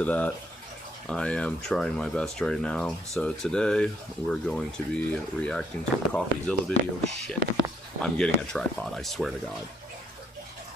to that. I am trying my best right now. So today we're going to be reacting to a CoffeeZilla video. Shit. I'm getting a tripod, I swear to God.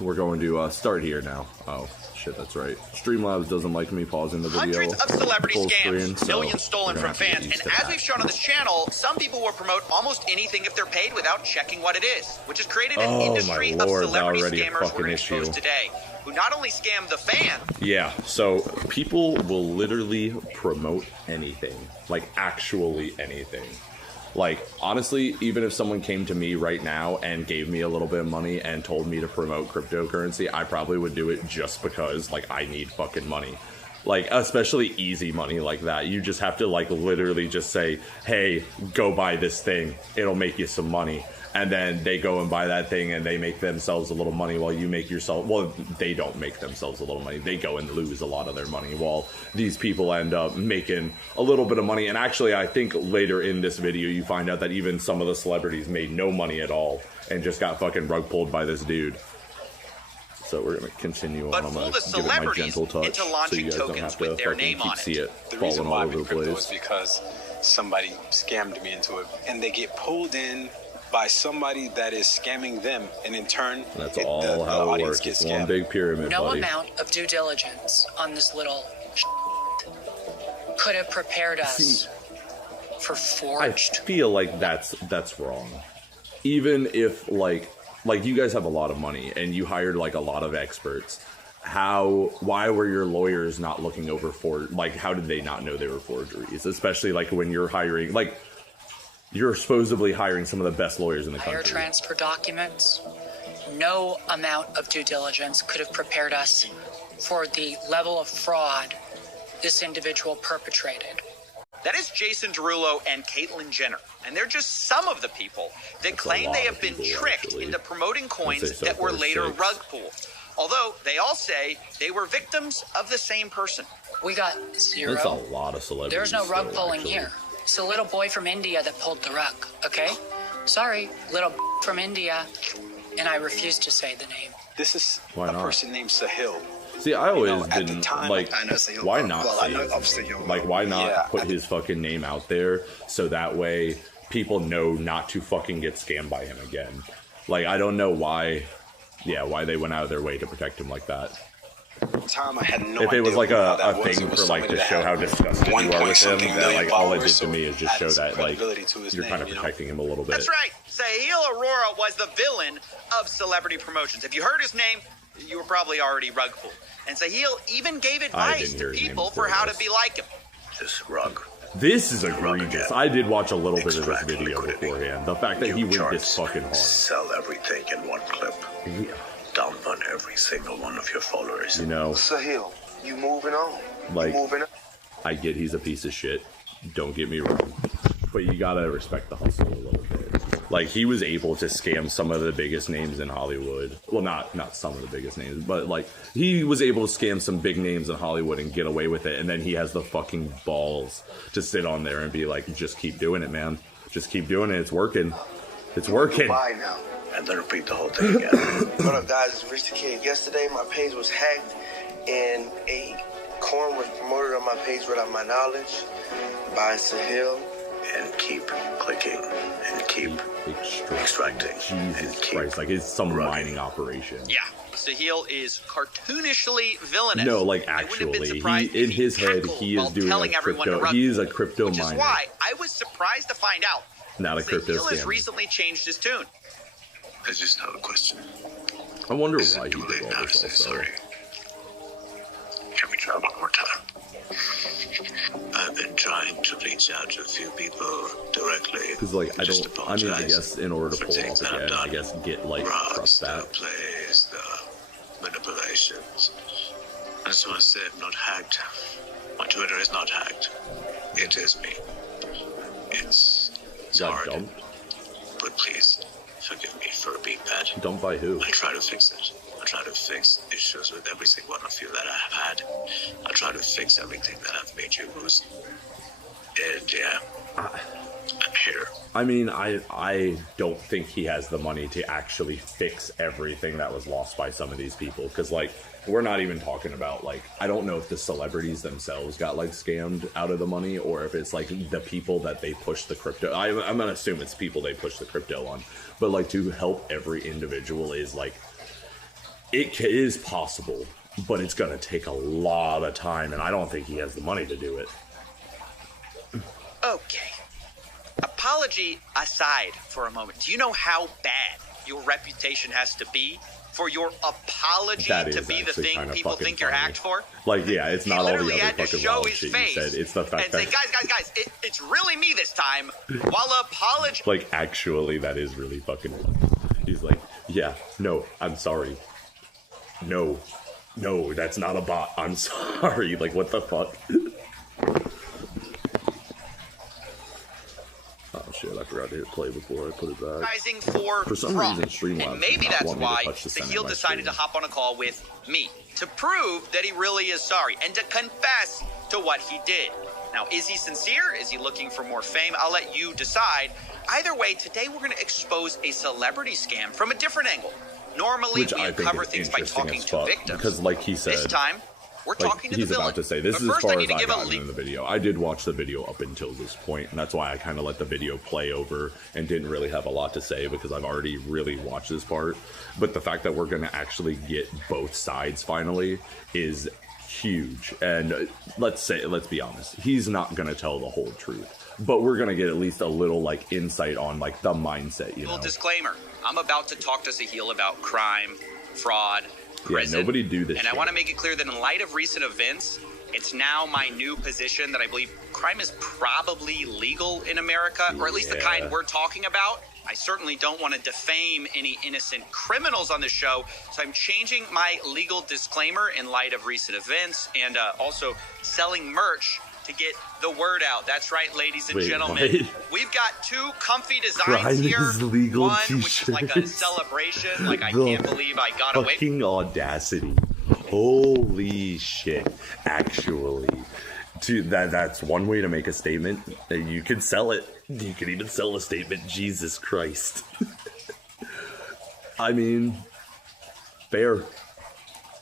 We're going to start here now. Oh, shit, that's right. Streamlabs doesn't like me pausing the video. Hundreds of celebrity scams, so millions stolen from fans, and as we've shown on this channel, some people will promote almost anything if they're paid without checking what it is, which has created an industry of celebrity scammers we're going to expose today, who not only scam the fan. Yeah, so people will literally promote anything, like actually anything. Like, honestly, even if someone came to me right now and gave me a little bit of money and told me to promote cryptocurrency, I probably would do it just because, like, I need fucking money. Like, especially easy money like that. You just have to, like, literally just say, hey, go buy this thing. It'll make you some money. And then they go and buy that thing and they make themselves a little money while you make yourself... Well, they don't make themselves a little money. They go and lose a lot of their money while these people end up making a little bit of money. And actually, I think later in this video, you find out that even some of the celebrities made no money at all and just got fucking rug pulled by this dude. So we're going to continue on. I'm going to give it my gentle touch so you guys don't have to fucking see it falling all over the place. Was because somebody scammed me into it, and they get pulled in by somebody that is scamming them, and in turn, that's all how it works. It's one big pyramid, no buddy. amount of due diligence on this little could have prepared us for forged. I feel like that's wrong. Even if like you guys have a lot of money and you hired like a lot of experts, why were your lawyers not looking over how did they not know they were forgeries? Especially like when you're hiring, like, you're supposedly hiring some of the best lawyers in the country. Wire transfer documents. No amount of due diligence could have prepared us for the level of fraud this individual perpetrated. That is Jason Derulo and Caitlyn Jenner, and they're just some of the people that claim they have been tricked into promoting coins that were later rug pulled. Although they all say they were victims of the same person. We got zero. That's a lot of celebrities. There's no rug pulling here. It's a little boy from India that pulled the rug, okay? Sorry, little from India, and I refuse to say the name. This is a person named Sahil. See, I always didn't, like, why not say his name? Like, why not put his fucking name out there so that way people know not to fucking get scammed by him again? Like, I don't know why they went out of their way to protect him like that. I had no if it was like a was. thing for like to show how disgusting you are with him, that like all it did to me is just show that like you're kind of protecting him a little bit. That's right. Sahil Arora was the villain of celebrity promotions. If you heard his name, you were probably already rug pulled. And Sahil even gave advice to people for how to be like him. This rug. This is egregious. I did watch a little bit of this video beforehand. The fact that he went this fucking hard. Sell everything in one clip. Yeah. Dump on every single one of your followers. You know, Sahil, you moving on. Like, moving on. I get he's a piece of shit. Don't get me wrong. But you gotta respect the hustle a little bit. Like, he was able to scam some of the biggest names in Hollywood. Well, not some of the biggest names, but like, he was able to scam some big names in Hollywood and get away with it. And then he has the fucking balls to sit on there and be like, just keep doing it, man. Just keep doing it. It's working. It's working. Bye now. And then repeat the whole thing again. What up, guys? It's Rich the Kid. Yesterday, my page was hacked, and a corn was promoted on my page without my knowledge by Sahil. And keep clicking, and keep extracting. Jesus Christ, like it's some mining operation. Yeah, Sahil is cartoonishly villainous. No, like actually, in his head, he is doing a crypto. He is a crypto miner. Which is why I was surprised to find out not a crypto Sahil has scammer. recently changed his tune. I just have a question. I wonder why he did all this also. Sorry. Can we try one more time? I've been trying to reach out to a few people directly. Because, like, I guess in order to pull off again, I guess get, like, trust back. Plays, the manipulations. I just want to say I'm not hacked. My Twitter is not hacked. It is me. It's hard. Dumped? But please, forgive me for being bad. Dumped by who? I try to fix it. I try to fix issues with every single one of you that I have had. I try to fix everything that I've made you lose. And yeah, I here. I mean, I don't think he has the money to actually fix everything that was lost by some of these people. Because, like, we're not even talking about, like, I don't know if the celebrities themselves got, like, scammed out of the money, or if it's, like, the people that they push the crypto. I'm going to assume it's people they push the crypto on. But, like, to help every individual is, like, it is possible, but it's going to take a lot of time, and I don't think he has the money to do it. Okay. Apology aside for a moment, do you know how bad your reputation has to be for your apology to be the thing people think you're hacked for? Like, yeah, it's not all the other had to fucking show wild his shit face you said. It's the fact and that... say, guys, it's really me this time, while apologizing. Like, actually, that is really fucking funny. He's like, yeah, no, I'm sorry. No, that's not a bot. I'm sorry. Like, what the fuck? Oh shit, I forgot to hit play before I put it back. For some fraud. reason, Streamlabs and maybe does not that's want me to why touch the the center heel of my decided to screen. hop on a call with me to prove that he really is sorry and to confess to what he did. Now, is he sincere? Is he looking for more fame? I'll let you decide. Either way, today we're going to expose a celebrity scam from a different angle. Normally, Which we I think uncover is things by interesting talking as to fuck, victims. because, like he said, this time, we're like, talking to the he's villain. about to say, this But is as first, I far need as to I give a got in the video. I did watch the video up until this point, and that's why I kind of let the video play over and didn't really have a lot to say, because I've already really watched this part. But the fact that we're going to actually get both sides finally is huge. And let's be honest, he's not going to tell the whole truth. But we're going to get at least a little, like, insight on, like, the mindset, you know? Disclaimer, I'm about to talk to Sahil about crime, fraud, prison. Yeah, nobody do this And shit. I want to make it clear that in light of recent events, it's now my new position that I believe crime is probably legal in America, or at least the kind we're talking about. I certainly don't want to defame any innocent criminals on this show, so I'm changing my legal disclaimer in light of recent events and also selling merch to get the word out. That's right, ladies and gentlemen. What? We've got two comfy designs Crime here. is legal One, which is like a t-shirts. celebration, like I can't believe I got away. Fucking audacity. Holy shit. Actually. That's one way to make a statement. You could sell it. You could even sell a statement. Jesus Christ. I mean, fair.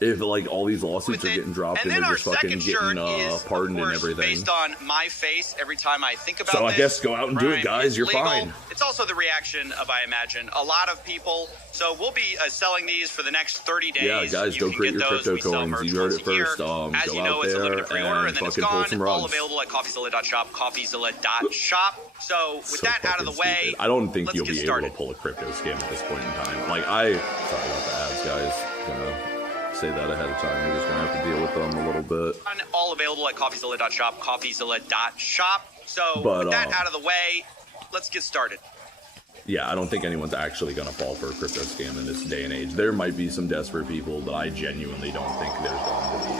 If, like, all these lawsuits are getting dropped and they're just fucking getting pardoned and everything. Based on my face every time I think about So I this, guess go out and do it, crime guys. is You're legal. fine. It's also the reaction of, I imagine, a lot of people. So we'll be selling these for the next 30 days. Yeah, guys, you go can create get your those. crypto We sell coins. merch You heard once it a year. first. As Go you know, out it's a there limited pre-order, and then it's fucking pull some gone. All rugs. available at coffeezilla.shop, coffeezilla.shop. So with So that out of the fucking way, stupid. I don't think let's you'll get be started. able to pull a crypto scam at this point in time. Like, sorry about the ads, guys. Gonna say that ahead of time. You're just gonna have to deal with them a little bit. All available at coffeezilla.shop, coffeezilla.shop. So But, with that out of the way, let's get started. Yeah, I don't think anyone's actually gonna fall for a crypto scam in this day and age. There might be some desperate people, but I genuinely don't think there's going to be.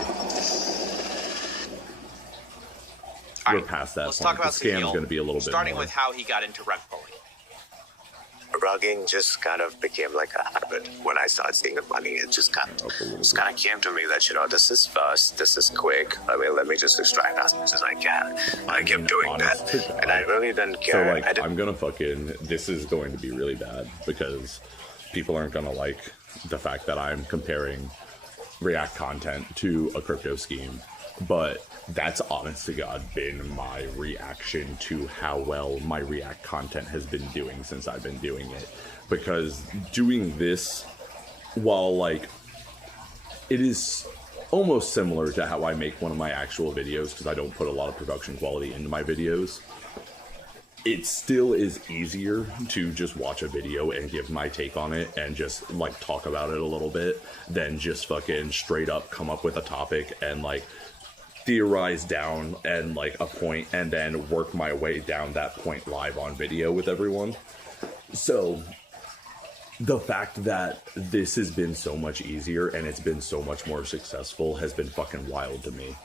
We're past that Let's point. talk about the scam's Sahil, going to be a little bit starting more. with how he got into rug pulling. Rugging just kind of became like a habit. When I started seeing the money, it just kind of came to me that, this is fast, this is quick. Let me just extract as much as I can. I kept doing that, and I really didn't care. So, like, I'm gonna this is going to be really bad because people aren't gonna like the fact that I'm comparing React content to a crypto scheme, but that's honest to God been my reaction to how well my React content has been doing since I've been doing it. Because doing this, while, like, it is almost similar to how I make one of my actual videos, because I don't put a lot of production quality into my videos, it still is easier to just watch a video and give my take on it and just, like, talk about it a little bit than just fucking straight up come up with a topic and, like, theorize down and, like, a point and then work my way down that point live on video with everyone. So the fact that this has been so much easier and it's been so much more successful has been fucking wild to me.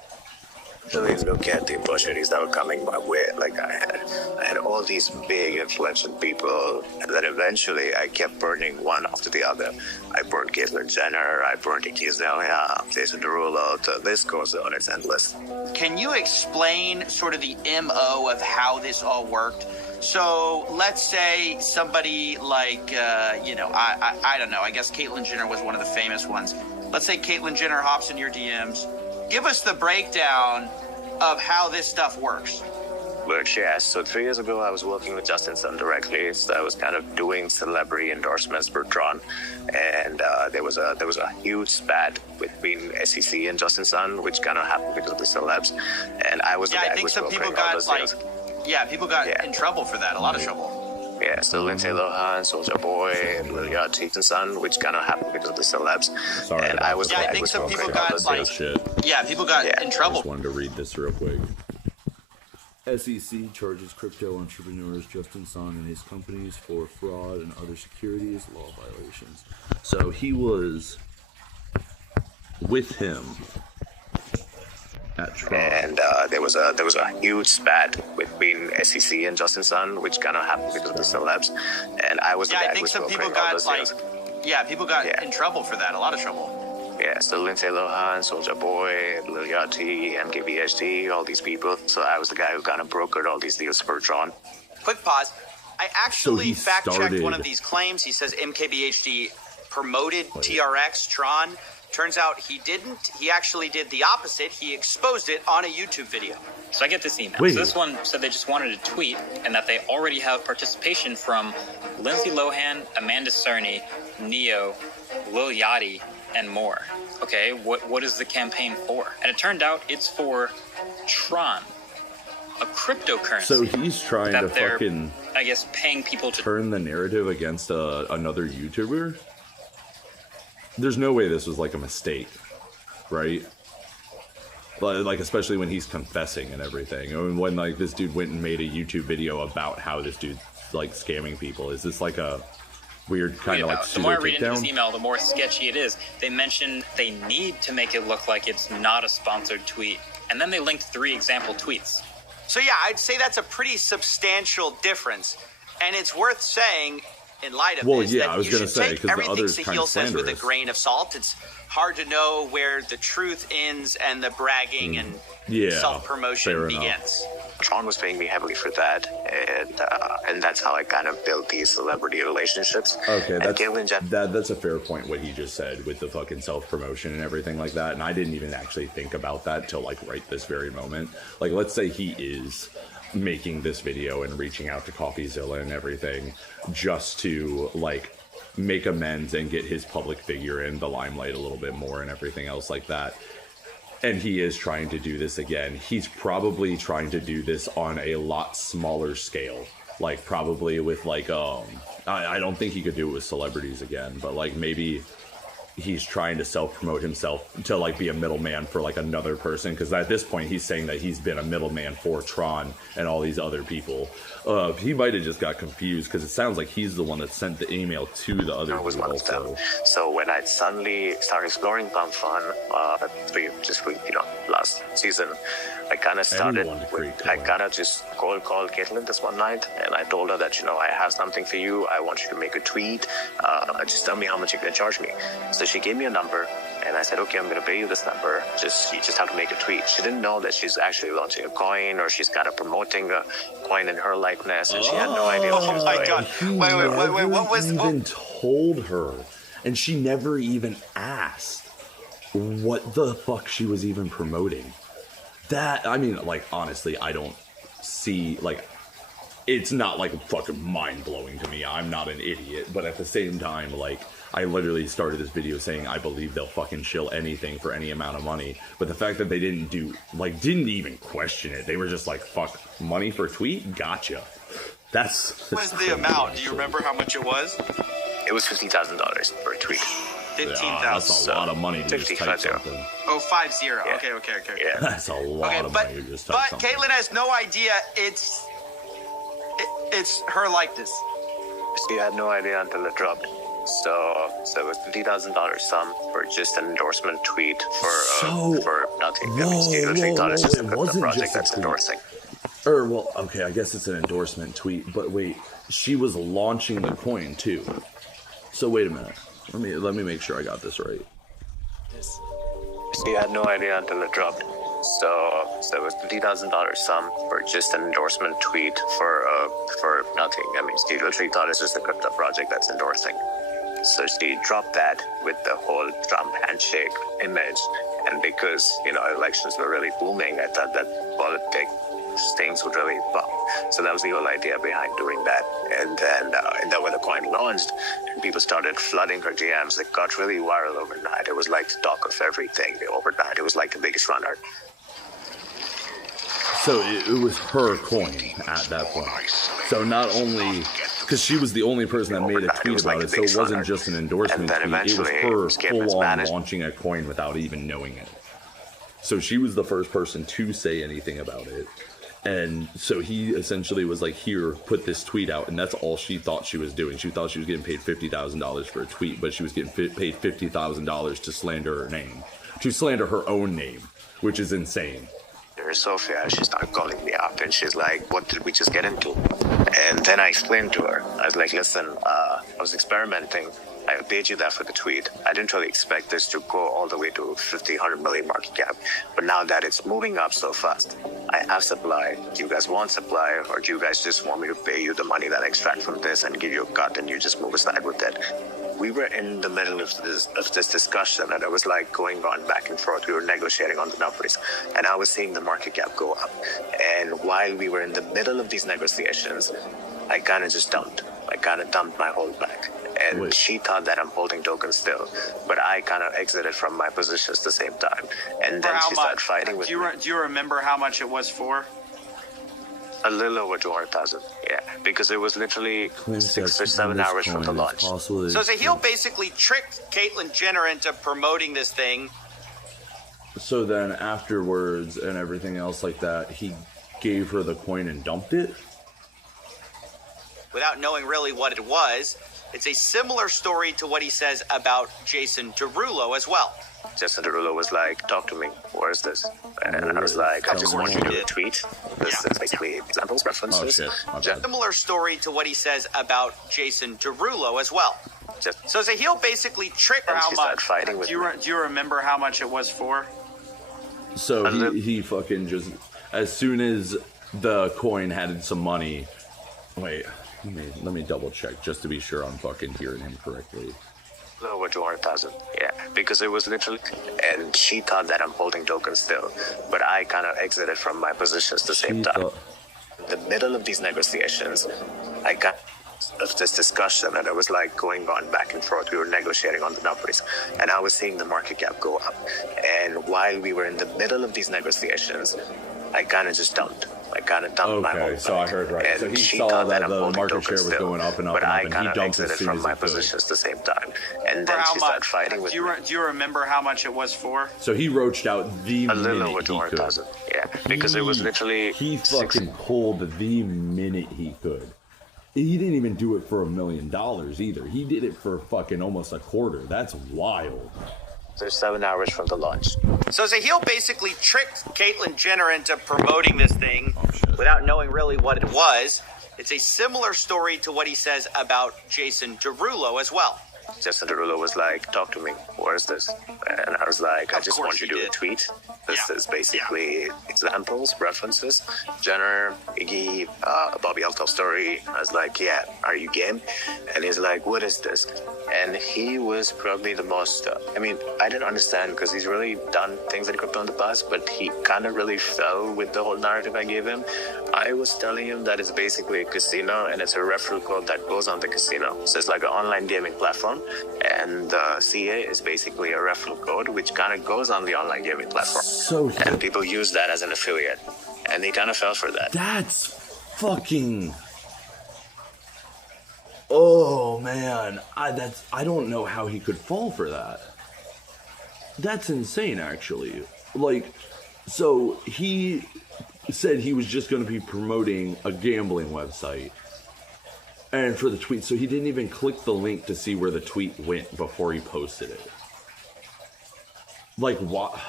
Really look at the opportunities that were coming my way. Like, I had all these big influential people, and then eventually I kept burning one after the other. I burned Caitlyn Jenner, I burned Azalea, Jason Derulo, the list goes on, it's endless. Can you explain sort of the MO of how this all worked? So let's say somebody like, I don't know, I guess Caitlyn Jenner was one of the famous ones. Let's say Caitlyn Jenner hops in your DMs. Give us the breakdown of how this stuff works. Works, yeah. So 3 years ago, I was working with Justin Sun directly. So I was kind of doing celebrity endorsements for Tron, and there was a huge spat between SEC and Justin Sun, which kind of happened because of the celebs. And I was the guy I think some people got people got in trouble for that, a lot of trouble. Yeah, so Lindsay Lohan, Soulja Boy, Lil Yachty and Son, which kind of happened because of the celebs. Sorry, and I was the guy I think some people got people got in trouble. I just wanted to read this real quick. SEC charges crypto entrepreneurs Justin Sun and his companies for fraud and other securities law violations. So he was with him at Tron. And there was a huge spat between SEC and Justin Sun, which kind of happened because of the celebs. And I was the guy I think some people got people got in trouble for that, a lot of trouble. Yeah, so Lindsay Lohan, Soulja Boy, Lil Yachty, MKBHD, all these people. So I was the guy who kind of brokered all these deals for Tron. Quick pause. I actually So fact-checked one of these claims. He says MKBHD promoted TRX, Tron. Turns out he didn't. He actually did the opposite. He exposed it on a YouTube video. So I get this email. Wait. So this one said they just wanted to tweet and that they already have participation from Lindsay Lohan, Amanda Cerny, Neo, Lil Yachty, and more. Okay, what is the campaign for? And it turned out it's for Tron, a cryptocurrency. So he's trying to they're, fucking, I guess, paying people to turn the narrative against another YouTuber? There's no way this was like a mistake, right? Like, especially when he's confessing and everything. I mean, when like this dude went and made a YouTube video about how this dude's like scamming people. Is this like a weird kind of like the more I pseudo read into this takedown? email, the more sketchy it is. They mention they need to make it look like it's not a sponsored tweet. And then they linked 3 example tweets. So yeah, I'd say that's a pretty substantial difference. And it's worth saying, in light of this, yeah, that I was you gonna should say, take 'cause the everything other's Sahil kinda says with a slanderous. grain of salt. It's hard to know where the truth ends and the bragging and Yeah, self-promotion fair enough. begins. Tron was paying me heavily for that, and that's how I kind of built these celebrity relationships. Okay, And Caitlyn Jenner. that's a fair point what he just said with the fucking self-promotion and everything like that, and I didn't even actually think about that till like right this very moment. Like, let's say he is making this video and reaching out to CoffeeZilla and everything just to like make amends and get his public figure in the limelight a little bit more and everything else like that. And he is trying to do this again. He's probably trying to do this on a lot smaller scale. Like probably with like, I don't think he could do it with celebrities again, but like maybe he's trying to self-promote himself to like be a middleman for like another person. Cause at this point he's saying that he's been a middleman for Tron and all these other people. He might've just got confused cause it sounds like he's the one that sent the email to the other I was people one of them. also. So when I suddenly started exploring Pump Fun, last season, I kind of started. Anyone to create I Caitlyn. kind of just called Caitlyn this one night, and I told her that I have something for you. I want you to make a tweet. Just tell me how much you can charge me. So she gave me a number, and I said, okay, I'm going to pay you this number. You just have to make a tweet. She didn't know that she's actually launching a coin, or she's kind of promoting a coin in her likeness, and she had no idea what she was Oh my doing. God. Wait, what was... even told her, and she never even asked what the fuck she was even promoting. That, I mean, like, honestly, I don't see, like, it's not, like, fucking mind-blowing to me. I'm not an idiot, but at the same time, like, I literally started this video saying I believe they'll fucking shill anything for any amount of money, but the fact that they didn't even question it, they were just like, fuck, money for a tweet? Gotcha. What was the amount? Do you remember how much it was? It was $50,000 per tweet. 15,000. That's a lot of money to just type 50. something. Oh, 50. Yeah. Okay. Yeah. That's a lot Okay, of but money to just type something. Caitlyn has no idea it's her likeness. She had no idea until it dropped. So it was $50,000 sum for just an endorsement tweet for nothing. She thought it's just it the wasn't project just a that's tweet. endorsing. Well, okay, I guess it's an endorsement tweet, but wait, she was launching the coin too. So wait a minute. Let me make sure I got this right. She had no idea until it dropped. So it was $50,000 sum for just an endorsement tweet for nothing. I mean, she literally thought it's just a crypto project that's endorsing. So she dropped that with the whole Trump handshake image, and because elections were really booming, I thought that politics things would really pop. So that was the whole idea behind doing that. And then when the coin launched, and people started flooding her DMs, it got really viral overnight. It was like the talk of everything overnight. It was like the biggest runner. So it was her coin at that point. So not only, because she was the only person that made a tweet about it, so it wasn't just an endorsement tweet. It was her full-on launching a coin without even knowing it. So she was the first person to say anything about it. And so he essentially was like, here, put this tweet out. And that's all she thought she was doing. She thought she was getting paid $50,000 for a tweet, but she was getting paid $50,000 to slander her name. To slander her own name, which is insane. Sophia, she started calling me up and she's like, what did we just get into? And then I explained to her. I was like, listen, I was experimenting. I paid you that for the tweet. I didn't really expect this to go all the way to 100 million market cap. But now that it's moving up so fast, I have supply. Do you guys want supply, or do you guys just want me to pay you the money that I extract from this and give you a cut and you just move aside with it? We were in the middle of this discussion, and it was like going on back and forth. We were negotiating on the numbers, and I was seeing the market cap go up. And while we were in the middle of these negotiations, I kind of just dumped. I kind of dumped my whole back. And she thought that I'm holding tokens still, but I kind of exited from my positions at the same time. And then she started fighting with me. Do you remember how much it was for? A little over 200,000, yeah, because it was literally 6 or 7 hours from the launch. So Zahil basically tricked Caitlyn Jenner into promoting this thing. So then afterwards and everything else like that, he gave her the coin and dumped it? Without knowing really what it was. It's a similar story to what he says about Jason Derulo as well. Jason Derulo was like, talk to me. Where is this? And I was like, I just want you to do a tweet. This is basically examples, references. Oh, shit. Similar story to what he says about Jason Derulo as well. So Zahil basically tricked her. How much? Fighting with do you remember how much it was for? So he fucking just, as soon as the coin had some money, wait, let me double check just to be sure I'm fucking hearing him correctly. Over 200,000, yeah, because it was literally, and she thought that I'm holding tokens still, but I kind of exited from my positions at the same time. In the middle of these negotiations, I got of this discussion, and it was like going on back and forth. We were negotiating on the numbers, and I was seeing the market cap go up. And while we were in the middle of these negotiations, I kind of just dumped. I kind of dumped my whole Okay, so I heard right. And So he she saw thought that I'm the holding market share tokens was still, going up and up but and up, I and kind he of dumped as exited soon from as my he could. positions at the same time. And then she started fighting with me. Do you remember how much it was for? So he roached out the A little minute over he 200,000, could. yeah, because it was literally He fucking pulled the minute he could. He didn't even do it for $1 million either. He did it for fucking almost a quarter. That's wild. There's 7 hours from the launch. So Zahil basically tricked Caitlyn Jenner into promoting this thing without knowing really what it was. It's a similar story to what he says about Jason Derulo as well. Jason Derulo was like, talk to me. Where is this? And I was like, I just want you to do a tweet. This is basically examples, references. Jenner, Iggy, Bobby Althoff story. I was like, yeah, are you game? And he's like, what is this? And he was probably the most, I didn't understand because he's really done things in crypto in the past, but he kind of really fell with the whole narrative I gave him. I was telling him that it's basically a casino and it's a referral code that goes on the casino. So it's like an online gaming platform. And the CA is basically a referral code which kind of goes on the online gaming platform. And people use that as an affiliate. And he kind of fell for that. That's fucking... Oh, man. I don't know how he could fall for that. That's insane, actually. Like, so he said he was just going to be promoting a gambling website. And for the tweet, so he didn't even click the link to see where the tweet went before he posted it. Like, what?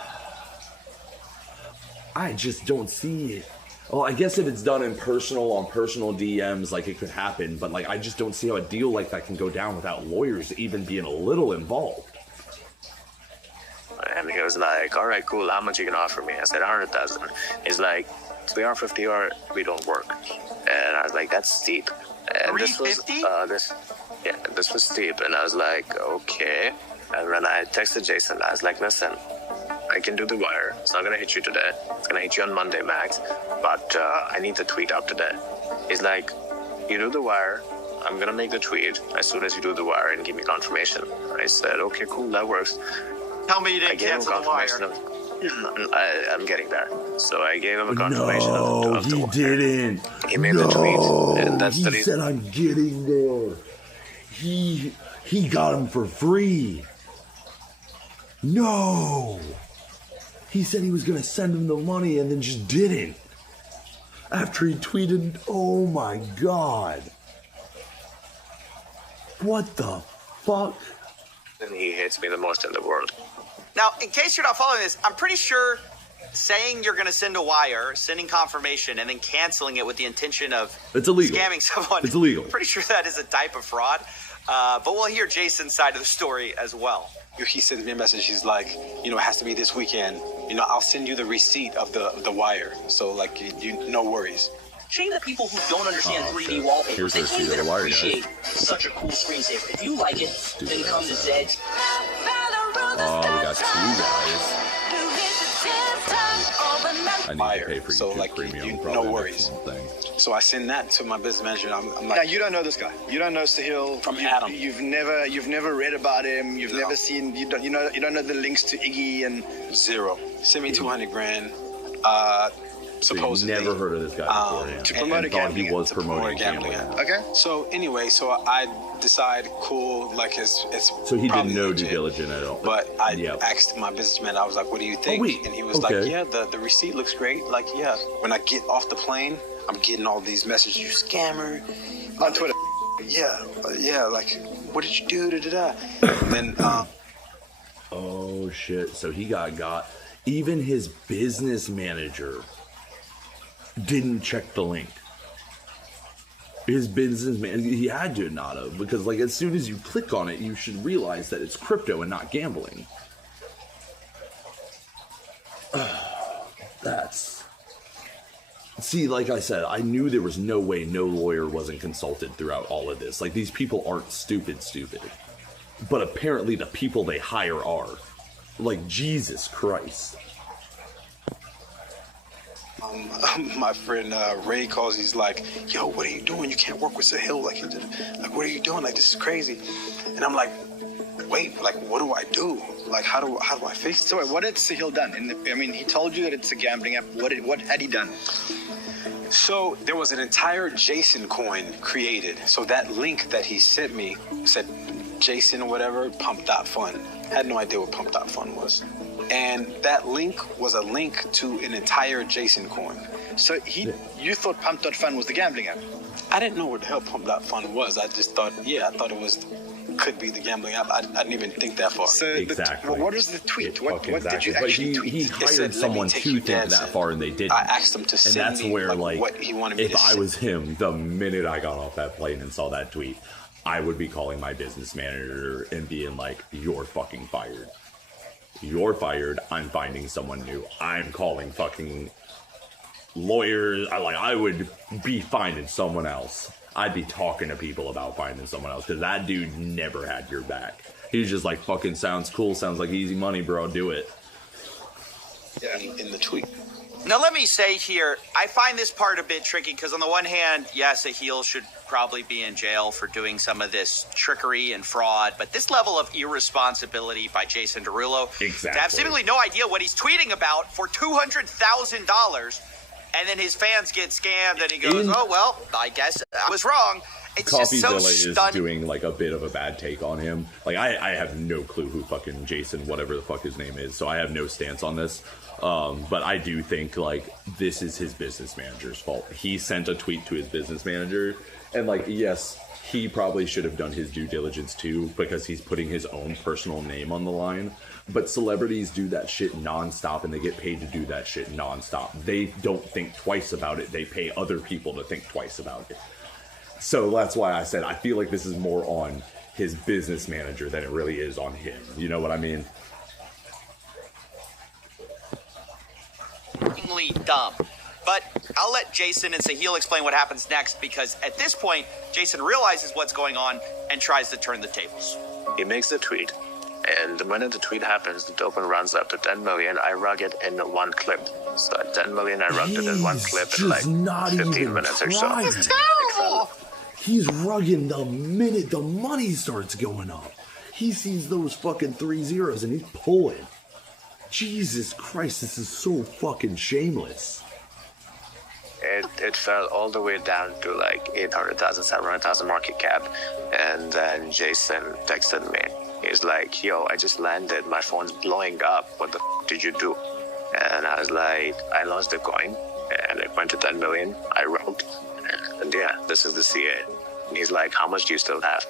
I just don't see it. Well, I guess if it's done on personal DMs, like, it could happen. But, like, I just don't see how a deal like that can go down without lawyers even being a little involved. And he was like, all right, cool, how much you can offer me? I said, 100,000. He's like, 350 or we don't work. And I was like, that's steep. And this was, 350? this was steep. And I was like, okay. And then I texted Jason. I was like, listen, I can do the wire. It's not going to hit you today. It's going to hit you on Monday, max. But I need the tweet out today. He's like, you do the wire. I'm going to make the tweet as soon as you do the wire and give me confirmation. I said, okay, cool, that works. Tell me you didn't cancel the wire. I'm getting there. So I gave him a confirmation of the he wire. didn't. He made the tweet. And that's he the reason. said, I'm getting there. He got him for free. No. He said he was going to send him the money and then just didn't. After he tweeted, oh my God. What the fuck? And he hates me the most in the world. Now, in case you're not following this, I'm pretty sure saying you're going to send a wire, sending confirmation, and then canceling it with the intention of It's illegal. scamming someone. It's illegal. I'm pretty sure that is a type of fraud. But we'll hear Jason's side of the story as well. He sends me a message. He's like, it has to be this weekend. I'll send you the receipt of the wire. So, no worries. Shame the people who don't understand 3D wallpapers. They can't even appreciate such a cool screensaver. If you like it, then come to Zed's. Oh, we got two guys. I need to pay for YouTube Premium. No worries. So I send that to my business manager. I'm like, now you don't know this guy. You don't know Sahil from Adam. You've never read about him. You've never seen. You don't know the links to Iggy and zero. Send me 200 grand. Supposedly. So never heard of this guy before. To promote a gambling. He was promoting gambling. Okay. So anyway, I decide, cool, it's so he did no legit, due diligence at all. But I asked my businessman, I was like, what do you think? And he was like, yeah, the receipt looks great. When I get off the plane, I'm getting all these messages, you scammer. On Twitter. Yeah, what did you do? Da-da-da. And then, oh shit, so he got. Even his business manager didn't check the link. His businessman, he had to not have, because as soon as you click on it, you should realize that it's crypto and not gambling. See, like I said, I knew there was no way no lawyer wasn't consulted throughout all of this. These people aren't stupid. But apparently the people they hire are. Jesus Christ. My friend Ray calls. He's like, "Yo, what are you doing? You can't work with Sahil. What are you doing? This is crazy." And I'm like, "Wait, what do I do? How do I fix this?" So wait, what had Sahil done? He told you that it's a gambling app. What had he done? So there was an entire Jason coin created. So that link that he sent me said Jason whatever pump.fun. Had no idea what pump.fun was. And that link was a link to an entire Jason coin. So you thought Pump.Fun was the gambling app? I didn't know what the hell Pump.Fun was. I just thought, I thought it could be the gambling app. I didn't even think that far. So exactly. What was the tweet? What did you actually tweet? He hired someone to think that far, and they didn't. I asked him to send me what he wanted me to send. If I was him, the minute I got off that plane and saw that tweet, I would be calling my business manager and being like, "You're fucking fired. You're fired. I'm finding someone new. I'm calling fucking lawyers." I would be finding someone else. I'd be talking to people about finding someone else, because that dude never had your back. He was just like, fucking sounds cool, sounds like easy money, bro, do it. Yeah, in the tweet. Now, let me say here, I find this part a bit tricky, because on the one hand, yes, a heel should probably be in jail for doing some of this trickery and fraud, but this level of irresponsibility by Jason Derulo, to have seemingly no idea what he's tweeting about for $200,000, and then his fans get scammed, and he goes, "Oh, well, I guess I was wrong." It's just so Coffeezilla is doing a bit of a bad take on him. I have no clue who fucking Jason, whatever the fuck his name is, so I have no stance on this. But I do think this is his business manager's fault. He sent a tweet to his business manager, and yes, he probably should have done his due diligence too, because he's putting his own personal name on the line. But celebrities do that shit nonstop, and they get paid to do that shit nonstop. They don't think twice about it. They pay other people to think twice about it. So that's why I said I feel like this is more on his business manager than it really is on him. You know what I mean? shockingly dumb. But I'll let Jason and Sahil explain what happens next, because at this point, Jason realizes what's going on and tries to turn the tables. He makes a tweet, and the minute the tweet happens, the token runs up to 10 million. I rug it in one clip. So at 10 million, I rugged it in one clip in like 15 minutes or so. It's terrible! He's rugging the minute the money starts going up. He sees those fucking 3 zeros and he's pulling. Jesus Christ, this is so fucking shameless. It fell all the way down to like 800,000, 700,000 market cap. And then Jason texted me. He's like, yo, I just landed. My phone's blowing up. What the did you do? And I was like, I lost the coin. And it went to 10 million. I wrote. And yeah, this is the CA. And he's like, how much do you still have?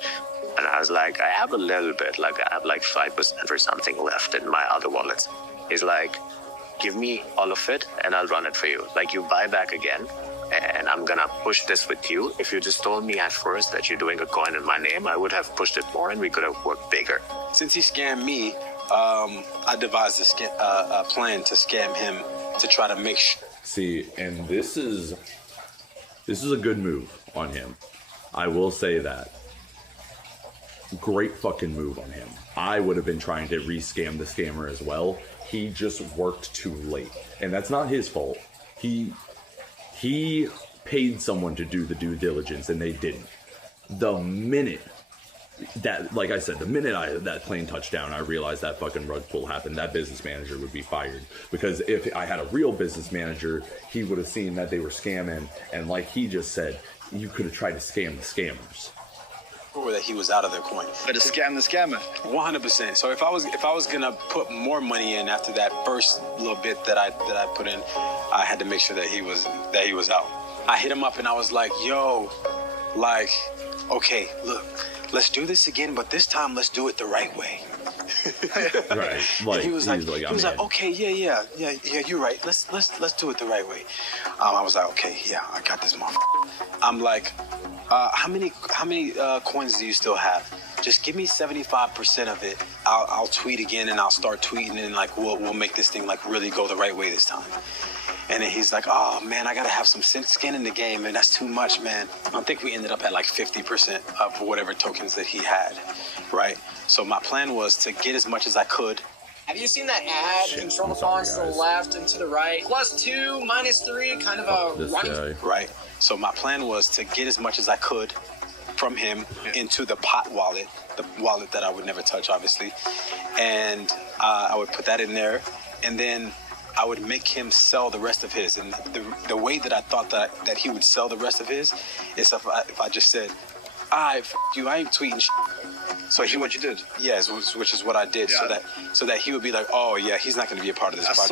And I was like, I have a little bit. Like, I have like 5% or something left in my other wallets. He's like, give me all of it and I'll run it for you. Like, you buy back again and I'm gonna push this with you. If you just told me at first that you're doing a coin in my name, I would have pushed it more and we could have worked bigger. Since he scammed me, I devised a plan to scam him to try to make sure. See, and this is a good move on him. I will say that. Great fucking move on him. I would have been trying to re-scam the scammer as well. He just worked too late. And that's not his fault. He paid someone to do the due diligence and they didn't. The minute that, like I said, the minute that plane touched down, I realized that fucking rug pull happened. That business manager would be fired. Because if I had a real business manager, he would have seen that they were scamming. And like he just said, you could have tried to scam the scammers. Or that he was out of their coin. Better scam the scammer. 100%. So if I was gonna put more money in after that first little bit that I put in, I had to make sure that he was out. I hit him up and I was like, yo, like, okay, look, let's do this again, but this time let's do it the right way. Right. Like, he was like, okay, yeah, you're right. Let's do it the right way. I was like, okay, yeah, I got this motherfucker. I'm like, how many coins do you still have? Just give me 75% of it. I'll tweet again and I'll start tweeting and like we'll make this thing like really go the right way this time. And then he's like, oh man, I gotta have some skin in the game, and that's too much, man. I think we ended up at like 50% of whatever tokens that he had, right? So my plan was to get as much as I could. Have you seen that ad? Control the pawns to the left and to the right. +2, -3, kind of a running. Right. So my plan was to get as much as I could from him into the pot wallet, the wallet that I would never touch, obviously. And I would put that in there, and then I would make him sell the rest of his. And the way that I thought that he would sell the rest of his is if I just said, I ain't tweeting shit. So what you did? Yes, which is what I did. Yeah. So that he would be like, oh yeah, he's not going to be a part of this project.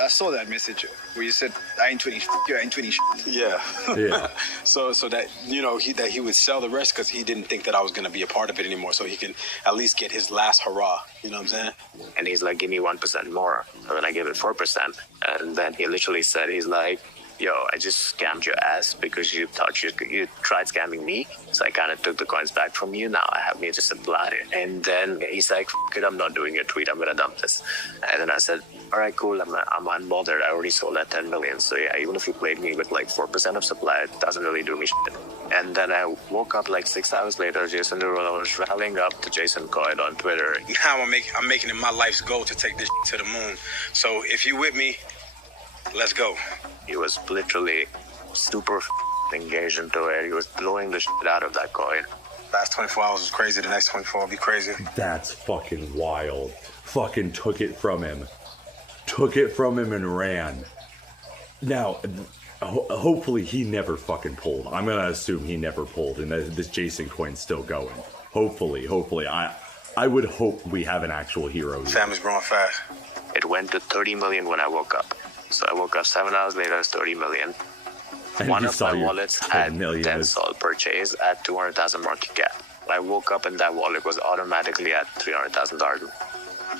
I saw that message where you said, I ain't tweeting shit, you ain't tweeting shit. Yeah. Yeah. so that, you know, he would sell the rest because he didn't think that I was going to be a part of it anymore. So he can at least get his last hurrah. You know what I'm saying? And he's like, give me 1% more. And then I gave it 4%. And then he literally said, he's like, yo, I just scammed your ass because you thought you tried scamming me. So I kind of took the coins back from you. Now I have me to supply it. And then he's like, F it, I'm not doing your tweet. I'm going to dump this. And then I said, all right, cool. I'm unbothered. I already sold at 10 million. So yeah, even if you played me with like 4% of supply, it doesn't really do me shit. And then I woke up like 6 hours later. Jason Derulo was rallying up to Jason Coyd on Twitter. Now I'm making it my life's goal to take this to the moon. So if you with me, let's go. He was literally super engaged into it. He was blowing the shit out of that coin. Last 24 hours was crazy. The next 24 will be crazy. That's fucking wild. Fucking took it from him. Took it from him and ran. Now, hopefully he never fucking pulled. I'm going to assume he never pulled and this Jason coin's still going. Hopefully. I would hope we have an actual hero here. Family's growing fast. It went to 30 million when I woke up. So I woke up 7 hours later, it's 30 million. And one of my wallets had 10 sold purchase at 200,000 market cap. I woke up and that wallet was automatically at $300,000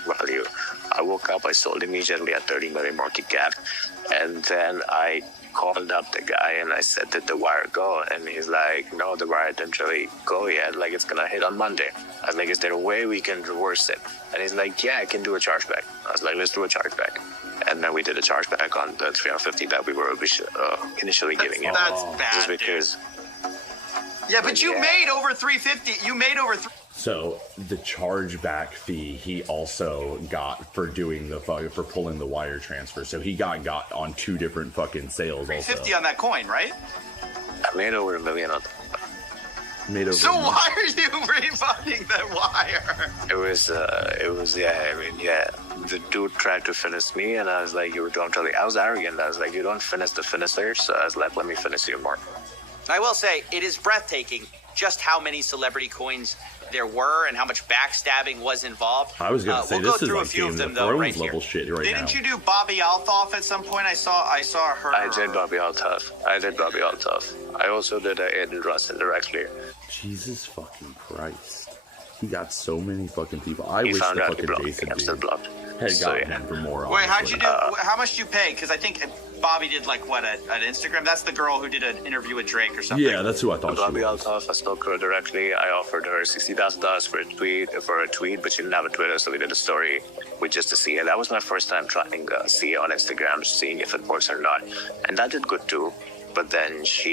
value. I woke up, I sold immediately at 30 million market cap. And then I called up the guy and I said, did the wire go? And he's like, no, the wire didn't really go yet. Like, it's going to hit on Monday. I was like, is there a way we can reverse it? And he's like, yeah, I can do a chargeback. I was like, let's do a chargeback. and then we did a chargeback on the 350 that we were initially giving him. That's bad, just because. Yeah, but you made over 350. You made over. So the chargeback fee he also got for doing for pulling the wire transfer. So he got on 2 different fucking sales. 350 on that coin, right? I made over $1 million on. So why are you refunding that wire? It was the dude tried to finish me, and I was like, I was arrogant. I was like, you don't finish the finisher, so I was like, let me finish you more. I will say, it is breathtaking just how many celebrity coins there were and how much backstabbing was involved. I was going to say, we'll this go is through like a few Game of them, of though, Thrones right level here. shit right now. Didn't you do Bobby Althoff at some point? I saw her. I did Bobby Althoff. I also did Aiden Ross indirectly. Jesus fucking Christ. He got so many fucking people. I wish found the out he fucking blocked me. Jason I'm still blocked. had So, gotten him for more. Wait, how'd honestly. you do? How much did you pay? Because I think Bobby did like what an Instagram. That's the girl who did an interview with Drake or something. Yeah, that's who I thought Bobby she was. Althoff, I spoke to her directly. I offered her $60,000 for a tweet, but she didn't have a Twitter, so we did a story with just a CA. That was my first time trying CA on Instagram, seeing if it works or not, and that did good too. But then so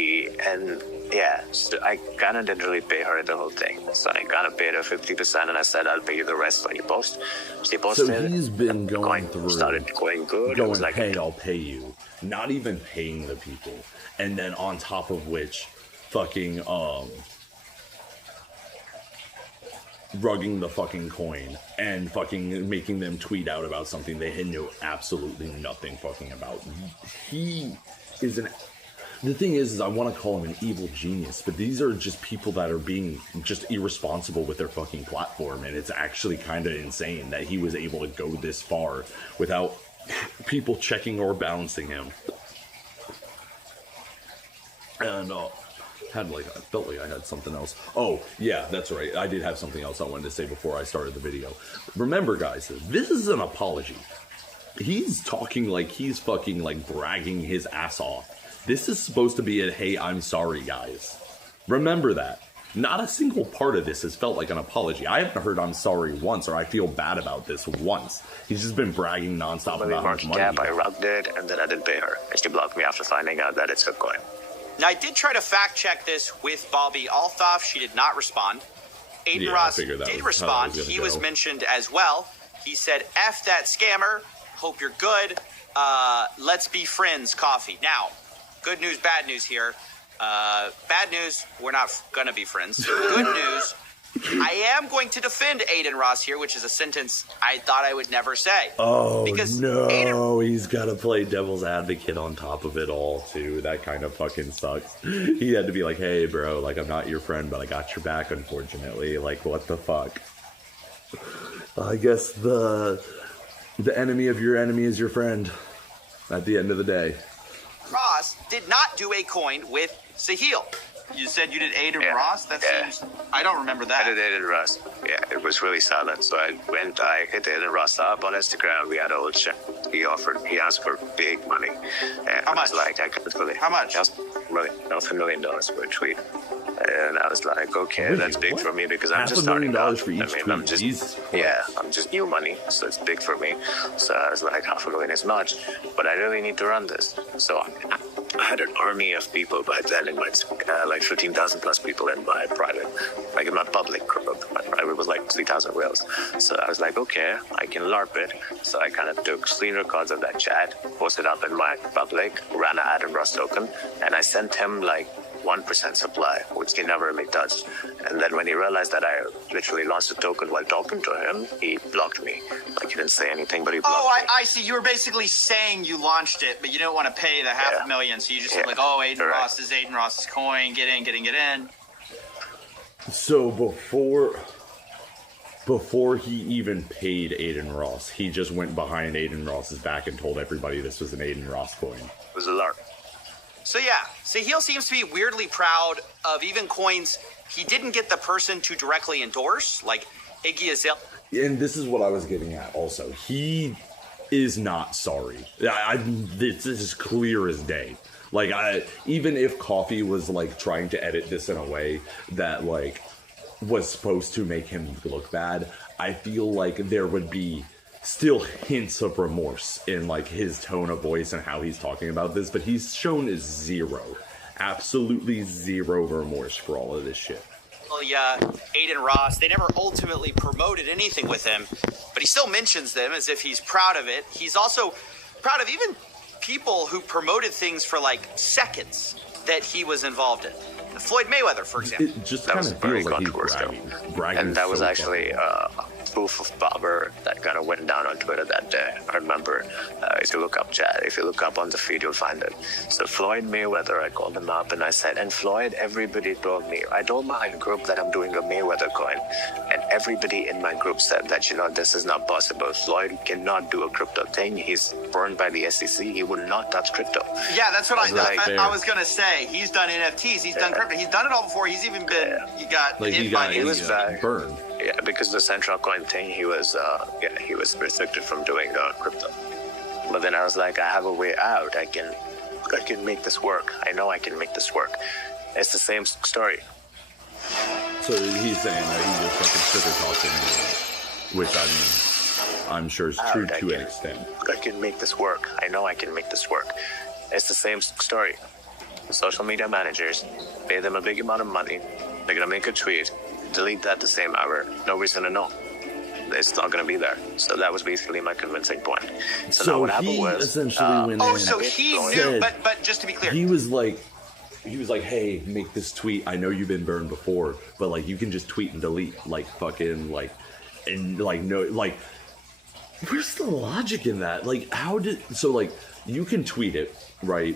I kind of didn't really pay her the whole thing. So I kind of paid her 50%, and I said I'll pay you the rest when you post. She posted. So he's been going through, started going good. going, was like, hey, I'll pay you. Not even paying the people, and then on top of which, fucking rugging the fucking coin and fucking making them tweet out about something they had absolutely nothing fucking about. He is an. The thing is I want to call him an evil genius, but these are just people that are being just irresponsible with their fucking platform, and it's actually kind of insane that he was able to go this far without people checking or bouncing him. And I felt like I had something else. Oh, yeah, that's right. I did have something else I wanted to say before I started the video. Remember, guys, this is an apology. He's talking like he's fucking like bragging his ass off. This is supposed to be a, hey, I'm sorry, guys. Remember that. Not a single part of this has felt like an apology. I haven't heard I'm sorry once, or I feel bad about this once. He's just been bragging nonstop about how much money he got. I rugged it, and then I didn't pay her. And she blocked me after finding out that it's a coin. Now, I did try to fact check this with Bobby Althoff. She did not respond. Aiden Ross did respond. He was mentioned as well. He said, F that scammer. Hope you're good. Let's be friends, coffee. Now, good news, bad news here. Bad news, we're not going to be friends. Good news, I am going to defend Aiden Ross here, which is a sentence I thought I would never say. Oh, because no, he's got to play devil's advocate on top of it all, too. That kind of fucking sucks. He had to be like, hey, bro, like, I'm not your friend, but I got your back, unfortunately. Like, what the fuck? I guess the enemy of your enemy is your friend at the end of the day. Ross did not do a coin with Sahil. You said you did Aiden Ross? That seems... I don't remember that. I did Aiden Ross. Yeah, it was really silent. So I hit Aiden Ross up on Instagram. We had a whole chat. He asked for big money. And how much? I was like, I couldn't really... How much? $1 million for a tweet. And I was like, okay, that's big for me because I'm just starting out. $500,000 for each tweet. I'm just new money, so it's big for me. So I was like, $500,000 is much, but I really need to run this. So I had an army of people by then in my, like 15,000 plus people in my private, like in my public group. My private was like 3,000 whales. So I was like, okay, I can LARP it. So I kind of took screen records of that chat, posted up in my public, ran an Adam Ross token, and I sent him like 1% supply, which he never really touched. And then when he realized that I literally launched a token while talking to him, he blocked me. Like, he didn't say anything, but he blocked me. I see. You were basically saying you launched it, but you didn't want to pay the $500,000, so you just said, like, oh, Aiden Ross is Aiden Ross's coin, get in. So before he even paid Aiden Ross, he just went behind Aiden Ross's back and told everybody this was an Aiden Ross coin. It was a LARP. So yeah, Sahil seems to be weirdly proud of even coins he didn't get the person to directly endorse, like Iggy Azalea. And this is what I was getting at also. He is not sorry. This is clear as day. Like, even if Coffee was, like, trying to edit this in a way that, like, was supposed to make him look bad, I feel like there would be still hints of remorse in like his tone of voice and how he's talking about this, but he's shown absolutely zero remorse for all of this shit. Well, yeah, Aiden Ross, they never ultimately promoted anything with him, but he still mentions them as if he's proud of it. He's also proud of even people who promoted things for like seconds that he was involved in. Floyd Mayweather, for example. It just kind of feels like he's bragging. And that was actually proof of power that kind of went down on Twitter that day. I remember, if you look up chat, if you look up on the feed, you'll find it. So Floyd Mayweather, I called him up and I said, and Floyd, everybody told me, I told my group that I'm doing a Mayweather coin, and everybody in my group said that, this is not possible. Floyd cannot do a crypto thing. He's burned by the SEC. He would not touch crypto. Yeah, that's what I was going to say. He's done NFTs. He's done crypto. He's done it all before. He's even been, he got hit by the SEC. Burned. Yeah, because the central coin thing, he was restricted from doing crypto. But then I was like, I have a way out. I can make this work. I know I can make this work. It's the same story. So he's saying that he just fucking sugar talking, which I mean, I'm sure is true to an extent. I can make this work. I know I can make this work. It's the same story. Social media managers pay them a big amount of money. They're gonna make a tweet. Delete that the same hour. No reason to know. It's not going to be there. So that was basically my convincing point. So now what happened was essentially when so he knew, but just to be clear, he was like, hey, make this tweet. I know you've been burned before, but like you can just tweet and delete, like fucking like, and like no, like where's the logic in that? Like like you can tweet it, right,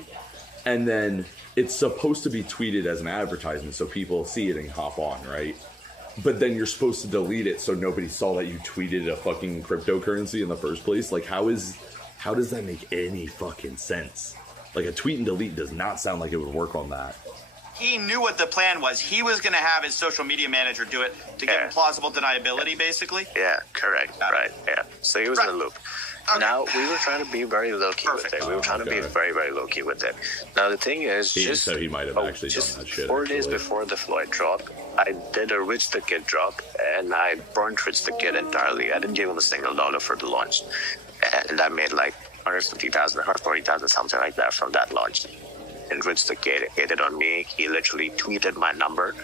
and then it's supposed to be tweeted as an advertisement so people see it and hop on, right? But then you're supposed to delete it so nobody saw that you tweeted a fucking cryptocurrency in the first place. Like, how does that make any fucking sense? Like, a tweet and delete does not sound like it would work on that. He knew what the plan was. He was going to have his social media manager do it to get plausible deniability, basically. Yeah, correct. Right, yeah. So he was in the loop. Okay. Now, we were trying to be very low-key with it. We were trying to be very, very low-key with it. Now, the thing is, so he might have actually done that shit. 4 days before the Floyd drop, I did a Rich the Kid drop, and I burnt Rich the Kid entirely. I didn't give him a single dollar for the launch. And I made like 150,000 or 40,000, something like that from that launch. And Rich the Kid hated on me. He literally tweeted my number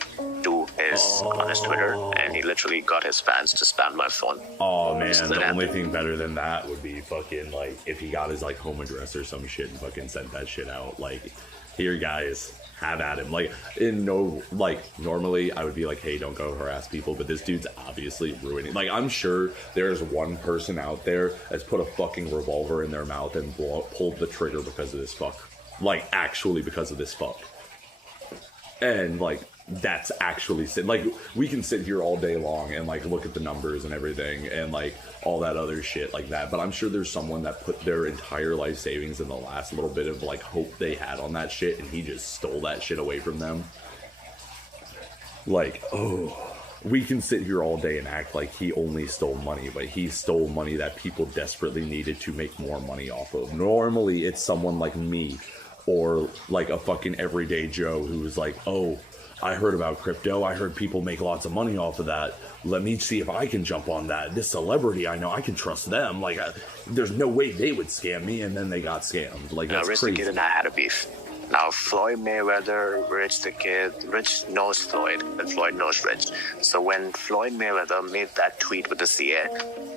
on his Twitter, and he literally got his fans to spam my phone. Oh man, the only thing better than that would be fucking like if he got his like home address or some shit and fucking sent that shit out. Like, here guys, have at him. Like, normally I would be like, hey, don't go harass people, but this dude's obviously ruining. Like, I'm sure there's one person out there that's put a fucking revolver in their mouth and pulled the trigger because of this fuck. Like, actually because of this fuck. And like, that's actually like, we can sit here all day long and like look at the numbers and everything and like all that other shit like that, but I'm sure there's someone that put their entire life savings in the last little bit of like hope they had on that shit, and he just stole that shit away from them. Like, we can sit here all day and act like he only stole money, but he stole money that people desperately needed to make more money off of. Normally it's someone like me or like a fucking everyday Joe who's like, oh, I heard about crypto. I heard people make lots of money off of that. Let me see if I can jump on that. This celebrity, I know I can trust them. Like, there's no way they would scam me, and then they got scammed. Like, that's Rich crazy. The Kid and I had a beef. Now, Floyd Mayweather, Rich the Kid, Rich knows Floyd, and Floyd knows Rich. So when Floyd Mayweather made that tweet with the CA,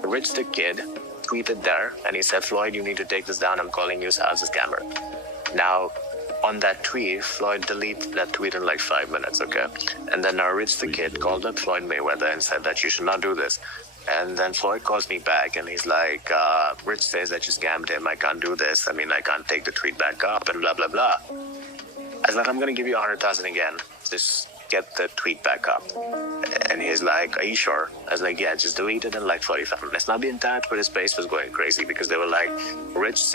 Rich the Kid tweeted there, and he said, Floyd, you need to take this down. I'm calling you as a scammer. Now, on that tweet, Floyd deleted that tweet in like 5 minutes, okay? And then now Rich the Kid called up Floyd Mayweather and said that you should not do this. And then Floyd calls me back and he's like, Rich says that you scammed him. I can't do this. I mean, I can't take the tweet back up and blah, blah, blah. I was like, I'm going to give you 100,000 again. Just get the tweet back up. And he's like, are you sure? I was like, yeah, just delete it in like 45 minutes. Now the entire Twitter space was going crazy because they were like, Rich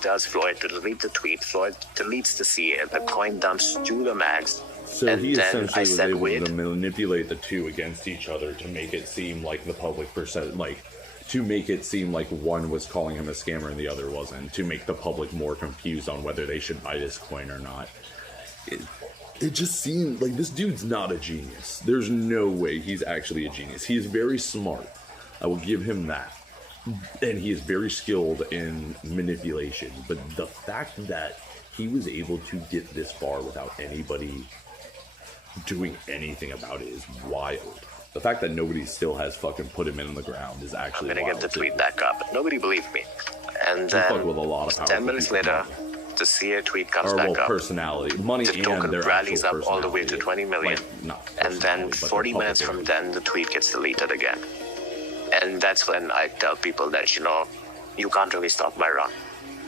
tells Floyd to delete the tweet. Floyd deletes the CA. The coin dumps to the max. So and he essentially was able to manipulate the two against each other to make it seem like the public to make it seem like one was calling him a scammer and the other wasn't, to make the public more confused on whether they should buy this coin or not. It just seemed like this dude's not a genius. There's no way he's actually a genius. He is very smart. I will give him that. and he is very skilled in manipulation. But the fact that he was able to get this far without anybody doing anything about it is wild. The fact that nobody still has fucking put him in the ground is actually I'm gonna wild get the too. tweet back up. Nobody believed me. And fuck then with a lot of 10 minutes powerful later, the CA tweet comes or, back well, up. personality, money, The and token their rallies actual up all the way to 20 million. Like, not And then personality, but 40 their minutes public from then, the tweet gets deleted again. And that's when I tell people that, you can't really stop my run.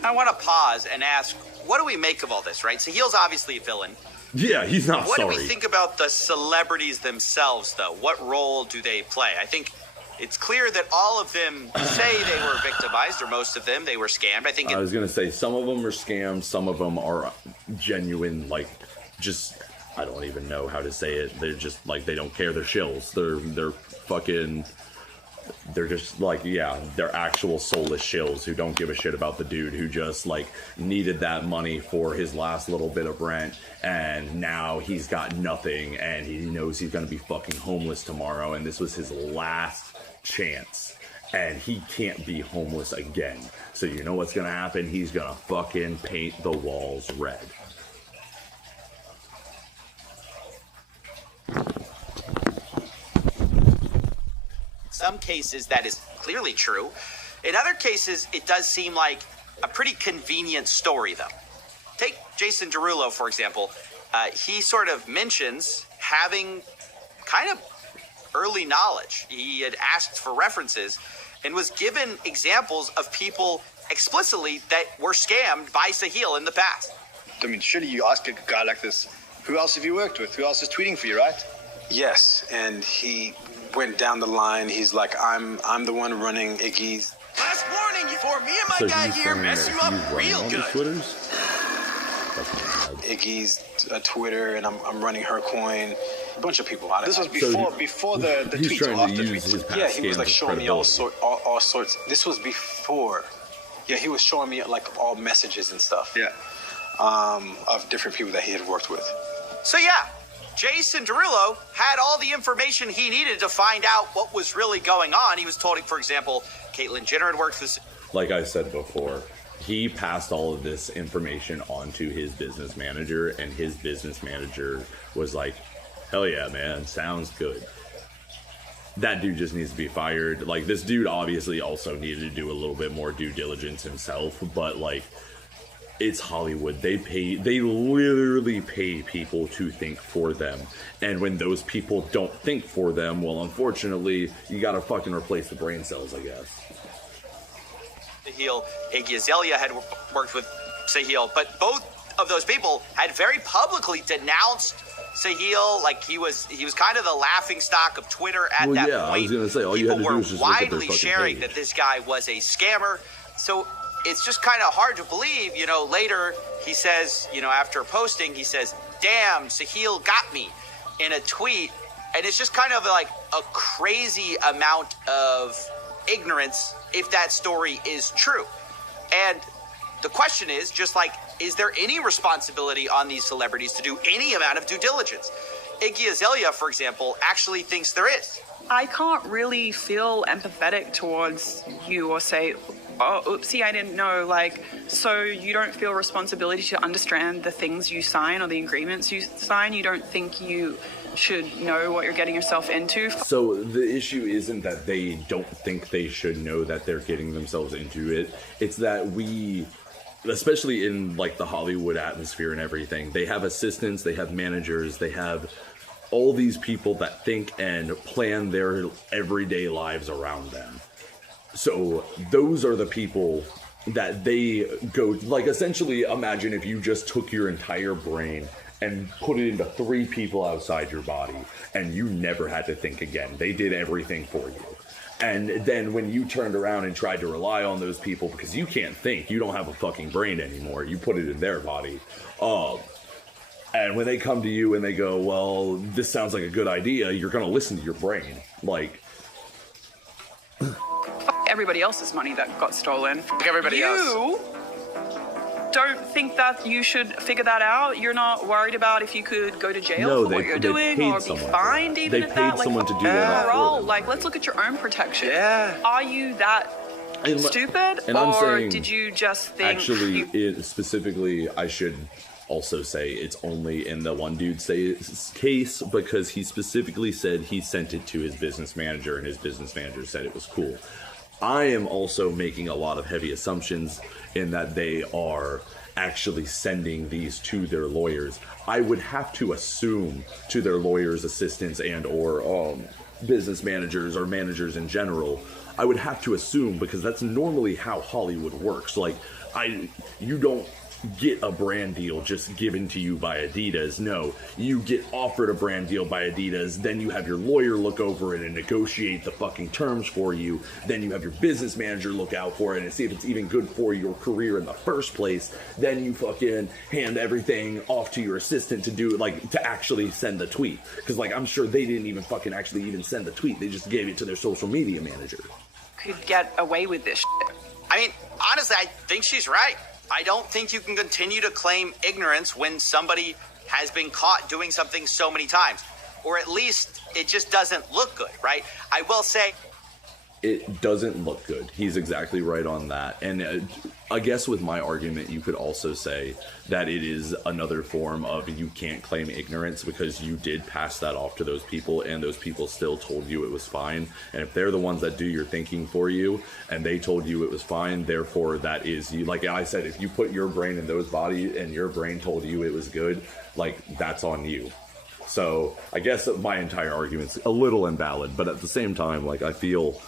I want to pause and ask, what do we make of all this, right? Sahil's obviously a villain. Yeah, he's not What sorry. do we think about the celebrities themselves, though? What role do they play? I think it's clear that all of them say they were victimized, or most of them, they were scammed. I think I was gonna say some of them are scams, some of them are genuine, like, just, I don't even know how to say it. They're just like, they don't care. They're shills. They're fucking. They're just like, yeah, they're actual soulless shills who don't give a shit about the dude who just like needed that money for his last little bit of rent, and now he's got nothing and he knows he's gonna be fucking homeless tomorrow, and this was his last chance and he can't be homeless again. So you know what's gonna happen? He's gonna fucking paint the walls red. some cases that is clearly true. In other cases, it does seem like a pretty convenient story, though. Take Jason Derulo, for example. He sort of mentions having kind of early knowledge. He had asked for references and was given examples of people explicitly that were scammed by Sahil in the past. I mean, surely you ask a guy like this, who else have you worked with? Who else is tweeting for you, right? Yes, and he went down the line. He's like, I'm the one running Iggy's. Last warning, for me and my So guy he's here saying mess that you up he's running real all good. the Twitters? Iggy's Twitter, and I'm running her coin. A bunch of people. This was before the he's tweets, trying or to after use tweets. his past Yeah, he was scams like as showing me credibility. all sorts. This was before. Yeah, he was showing me like all messages and stuff. Yeah. Of different people that he had worked with. So yeah, Jason Derulo had all the information he needed to find out what was really going on. He was told, for example, Caitlyn Jenner had worked with... Like I said before, he passed all of this information on to his business manager, and his business manager was like, hell yeah, man, sounds good. That dude just needs to be fired. Like, this dude obviously also needed to do a little bit more due diligence himself, but like, it's Hollywood. They literally pay people to think for them. And when those people don't think for them, well, unfortunately, you gotta fucking replace the brain cells, I guess. Sahil, Iggy Azalea had worked with Sahil, but both of those people had very publicly denounced Sahil. Like, he was kind of the laughing stock of Twitter at that point. I was gonna say, all you had to do was just look at their widely fucking sharing page. that this guy was a scammer. So it's just kind of hard to believe, later he says, after posting, he says, damn, Sahil got me, in a tweet. And it's just kind of like a crazy amount of ignorance if that story is true. And the question is just like, is there any responsibility on these celebrities to do any amount of due diligence? Iggy Azalea, for example, actually thinks there is. I can't really feel empathetic towards you or say, oh, oopsie, I didn't know. Like, so you don't feel responsibility to understand the things you sign or the agreements you sign? You don't think you should know what you're getting yourself into? So the issue isn't that they don't think they should know that they're getting themselves into it. It's that we, especially in like the Hollywood atmosphere and everything, they have assistants, they have managers, they have all these people that think and plan their everyday lives around them. So those are the people that they go, like, essentially imagine if you just took your entire brain and put it into 3 people outside your body and you never had to think again. They did everything for you. And then when you turned around and tried to rely on those people because you can't think, you don't have a fucking brain anymore, you put it in their body. And when they come to you and they go, well, this sounds like a good idea, you're going to listen to your brain. Like, Everybody else's money that got stolen. Everybody else. You don't think that you should figure that out? You're not worried about if you could go to jail for what you're doing or be fined even at that? They paid someone to do that. Overall, like, let's look at your own protection. Yeah. Are you that stupid, and or I'm saying, did you just think... Actually, specifically, I should also say it's only in the one dude's case because he specifically said he sent it to his business manager and his business manager said it was cool. I am also making a lot of heavy assumptions in that they are actually sending these to their lawyers. I would have to assume to their lawyers, assistants, and or business managers or managers in general. I would have to assume because that's normally how Hollywood works. Like, you don't get a brand deal just given to you by Adidas. No, you get offered a brand deal by Adidas, then you have your lawyer look over it and negotiate the fucking terms for you, then you have your business manager look out for it and see if it's even good for your career in the first place, then you fucking hand everything off to your assistant to do, like, to actually send the tweet. Because, like, I'm sure they didn't even fucking actually even send the tweet, they just gave it to their social media manager. Could get away with this shit. I mean, honestly, I think she's right. I don't think you can continue to claim ignorance when somebody has been caught doing something so many times. Or at least it just doesn't look good, right? I will say... It doesn't look good. He's exactly right on that. And I guess with my argument, you could also say that it is another form of you can't claim ignorance because you did pass that off to those people and those people still told you it was fine. And if they're the ones that do your thinking for you and they told you it was fine, therefore that is you. Like I said, if you put your brain in those bodies and your brain told you it was good, like that's on you. So I guess my entire argument's a little invalid, but at the same time, like I feel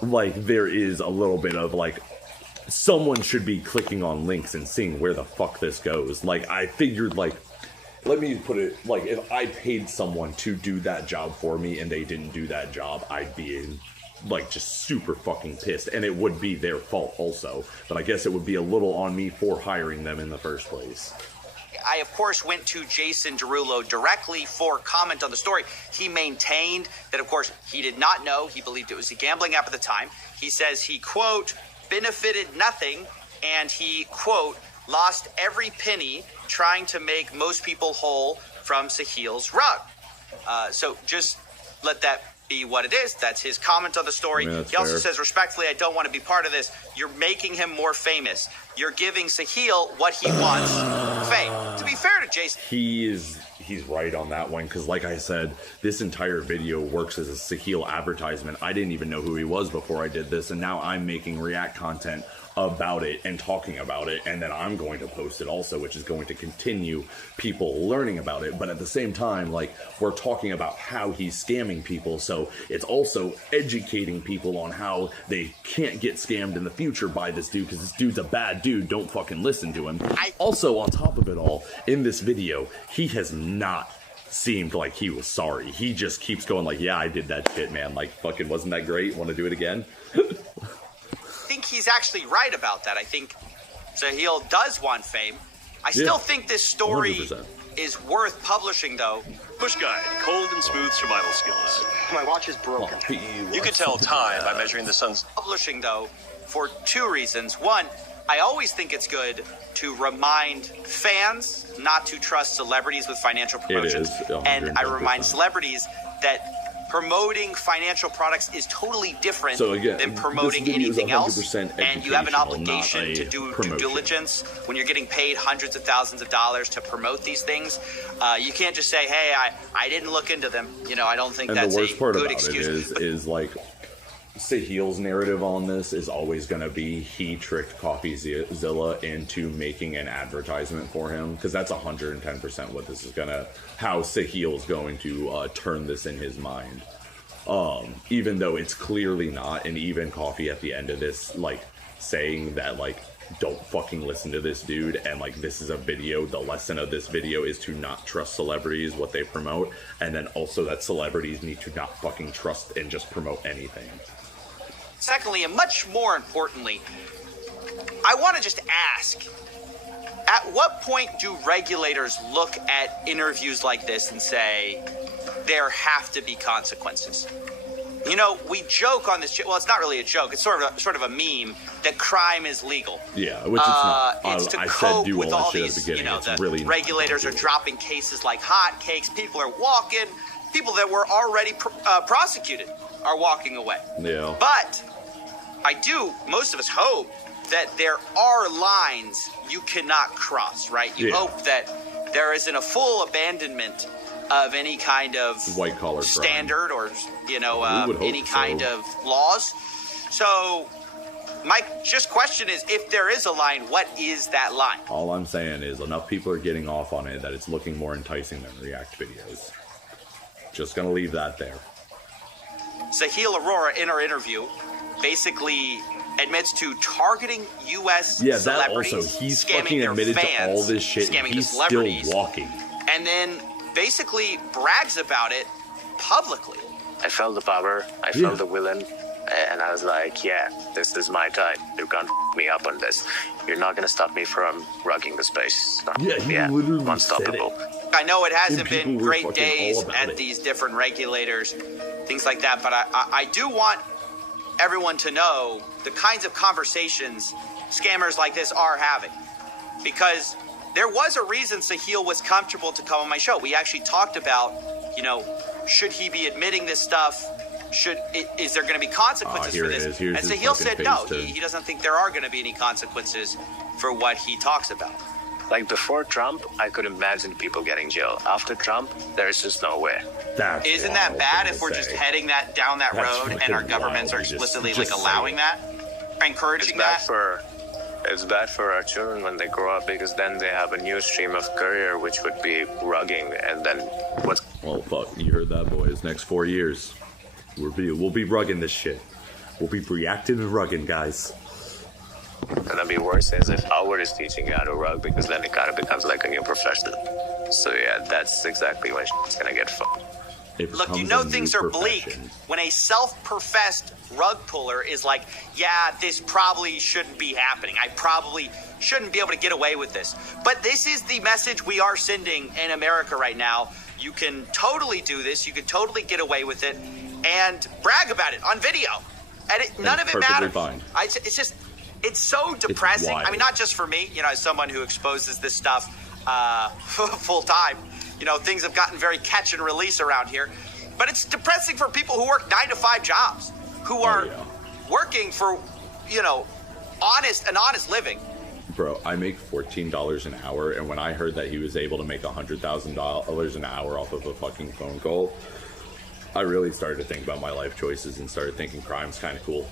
like there is a little bit of like someone should be clicking on links and seeing where the fuck this goes. Like I figured, like, let me put it like, if I paid someone to do that job for me and they didn't do that job, I'd be like just super fucking pissed, and it would be their fault also, but I guess it would be a little on me for hiring them in the first place. I, of course, went to Jason Derulo directly for comment on the story. He maintained that, of course, he did not know. He believed it was a gambling app at the time. He says he, quote, benefited nothing, and he, quote, lost every penny trying to make most people whole from Sahil's rug. So just let that be what it is. That's his comment on the story. I mean, he also fair. says, respectfully, I don't want to be part of this. You're making him more famous. You're giving Sahil what he wants, fame. To be fair to Jason, he's right on that one, because like I said, this entire video works as a Sahil advertisement. I didn't even know who he was before I did this, and now I'm making react content about it and talking about it, and then I'm going to post it also, which is going to continue people learning about it. But at the same time, like, we're talking about how he's scamming people, so it's also educating people on how they can't get scammed in the future by this dude, because this dude's a bad dude. Don't fucking listen to him. Also, on top of it all, in this video, he has not seemed like he was sorry. He just keeps going like, yeah, I did that shit, man. Like, fucking wasn't that great? Want to do it again? I think he's actually right about that. I think Sahil does want fame. I still think this story 100%. is worth publishing, though. Push Guide, cold and smooth survival skills. My watch is broken. You can tell time by measuring the sun's... Publishing, though, for two reasons. One, I always think it's good to remind fans not to trust celebrities with financial promotions. It is, 110%. And I remind celebrities that promoting financial products is totally different than promoting anything else, and you have an obligation to do due diligence when you're getting paid hundreds of thousands of dollars to promote these things. You can't just say, hey, I didn't look into them. You know, I don't think and that's the worst a part good about excuse. it is like, Sahil's narrative on this is always going to be he tricked CoffeeZilla into making an advertisement for him, because that's 110% what this is how Sahil's going to turn this in his mind. Even though it's clearly not, and even Coffee at the end of this, like, saying that, like, don't fucking listen to this dude, and like, this is a video, the lesson of this video is to not trust celebrities, what they promote, and then also that celebrities need to not fucking trust and just promote anything. Secondly, and much more importantly, I want to just ask, at what point do regulators look at interviews like this and say, there have to be consequences? You know, we joke on this, well, it's not really a joke, it's sort of a meme, that crime is legal. Yeah, which it's not. It's to cope with all these, you know, the regulators are dropping cases like hotcakes, people are walking, people that were already prosecuted are walking away. Yeah. But most of us hope that there are lines you cannot cross, right? You hope that there isn't a full abandonment of any kind of white-collar standard crime. Or, any kind of laws. So my just question is, if there is a line, what is that line? All I'm saying is enough people are getting off on it that it's looking more enticing than React videos. Just gonna leave that there. Sahil Arora, in her interview, basically admits to targeting U.S. celebrities. That also, he's fucking admitted to all this shit, and he's still walking. And then basically brags about it publicly. I felt the power, I felt the villain, and I was like, yeah, this is my time. You can't f me up on this. You're not gonna stop me from rugging the space. Literally unstoppable. I know it hasn't been great days at these different regulators, things like that, but I do want everyone to know the kinds of conversations scammers like this are having. Because there was a reason Sahil was comfortable to come on my show. We actually talked about, should he be admitting this stuff? Is there going to be consequences for this? And Sahil said no, he doesn't think there are going to be any consequences for what he talks about. Like before Trump, I could imagine people getting jailed. After Trump, there's just no way. Isn't that bad if we're just heading down that road and our governments are explicitly allowing that, encouraging that? It's bad for our children when they grow up, because then they have a new stream of career, which would be rugging, and then what's... Well, fuck, you heard that, boys. Next 4 years, we'll be rugging this shit. We'll be reacting and rugging, guys. Gonna be worse is if Howard is teaching you how to rug, because then it kind of becomes like a new profession. So yeah, that's exactly when it's gonna get fucked. Look, things are bleak when a self-professed rug puller is like, yeah, this probably shouldn't be happening. I probably shouldn't be able to get away with this. But this is the message we are sending in America right now. You can totally do this. You can totally get away with it and brag about it on video. And none of it matters. Fine. It's so depressing. I mean, not just for me, as someone who exposes this stuff full time. Things have gotten very catch and release around here. But it's depressing for people who work 9-to-5 jobs, who are working for, an honest living. Bro, I make $14 an hour, and when I heard that he was able to make $100,000 an hour off of a fucking phone call, I really started to think about my life choices and started thinking crime's kind of cool.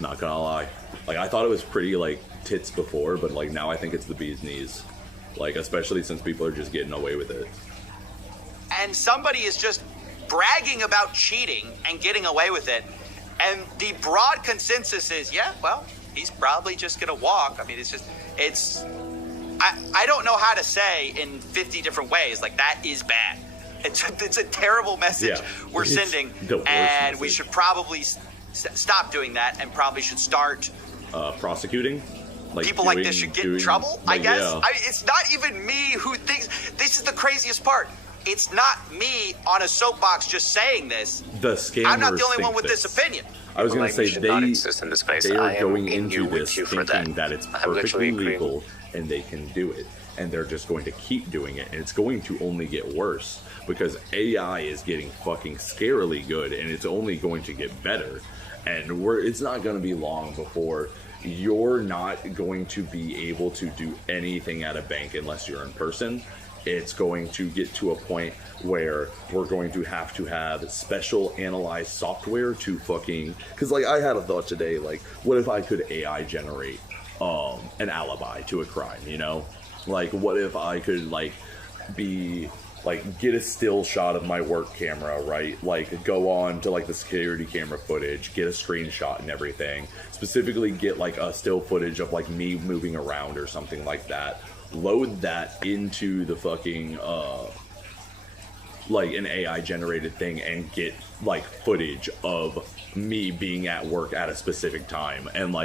Not gonna lie. I thought it was pretty, tits before, but, now I think it's the bee's knees. Especially since people are just getting away with it. And somebody is just bragging about cheating and getting away with it. And the broad consensus is, he's probably just going to walk. I mean, I don't know how to say in 50 different ways, that is bad. It's a terrible message we're sending. And we should probably stop doing that and probably should start prosecuting. People like this should get in trouble, I guess. Yeah. It's not even me who thinks. This is the craziest part. It's not me on a soapbox just saying this. The scammers I'm not the only one with this opinion. I was going to say they are going into this thinking that it's perfectly legal and they can do it. And they're just going to keep doing it. And it's going to only get worse because AI is getting fucking scarily good and it's only going to get better. And it's not going to be long before you're not going to be able to do anything at a bank unless you're in person. It's going to get to a point where we're going to have special analyzed software to fucking... Because, I had a thought today, what if I could AI generate an alibi to a crime, what if I could, get a still shot of my work camera, right? Go on to, the security camera footage, get a screenshot and everything. Specifically get, a still footage of, me moving around or something like that. Load that into the fucking, an AI-generated thing and get, footage of me being at work at a specific time. And,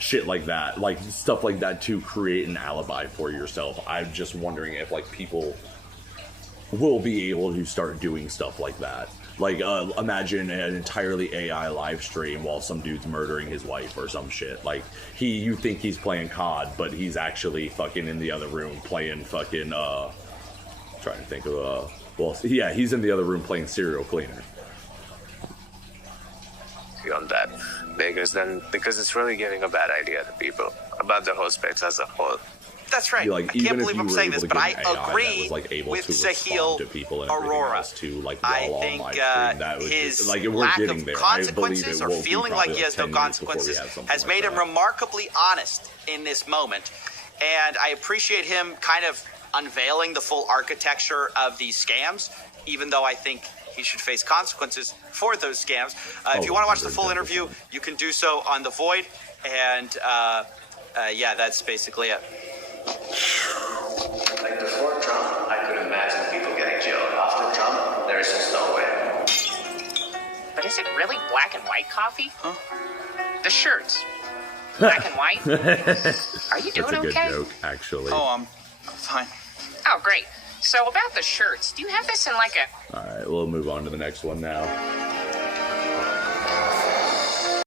shit like that. Stuff like that to create an alibi for yourself. I'm just wondering if, people... will be able to start doing stuff like that. Imagine an entirely AI live stream while some dude's murdering his wife or some shit. You think he's playing COD, but he's actually fucking in the other room playing fucking, trying to think of, he's in the other room playing Serial Cleaner. on that, because it's really giving a bad idea to people about the whole space as a whole. That's right. Like, I can't believe I'm saying this, but I agree with Sahil Aurora. I think his lack of consequences or feeling like he has no consequences has made him remarkably honest in this moment. And I appreciate him kind of unveiling the full architecture of these scams, even though I think he should face consequences for those scams. If you want to watch the full interview, you can do so on The Void. And yeah, that's basically it. Like before Trump, I could imagine people getting jailed. After Trump, there is just no way. But is it really black and white coffee? Huh? The shirts. Black and white? Are you doing okay? That's a good joke, actually. Oh, I'm fine. Oh, great. So about the shirts, do you have this in like a... All right, we'll move on to the next one now.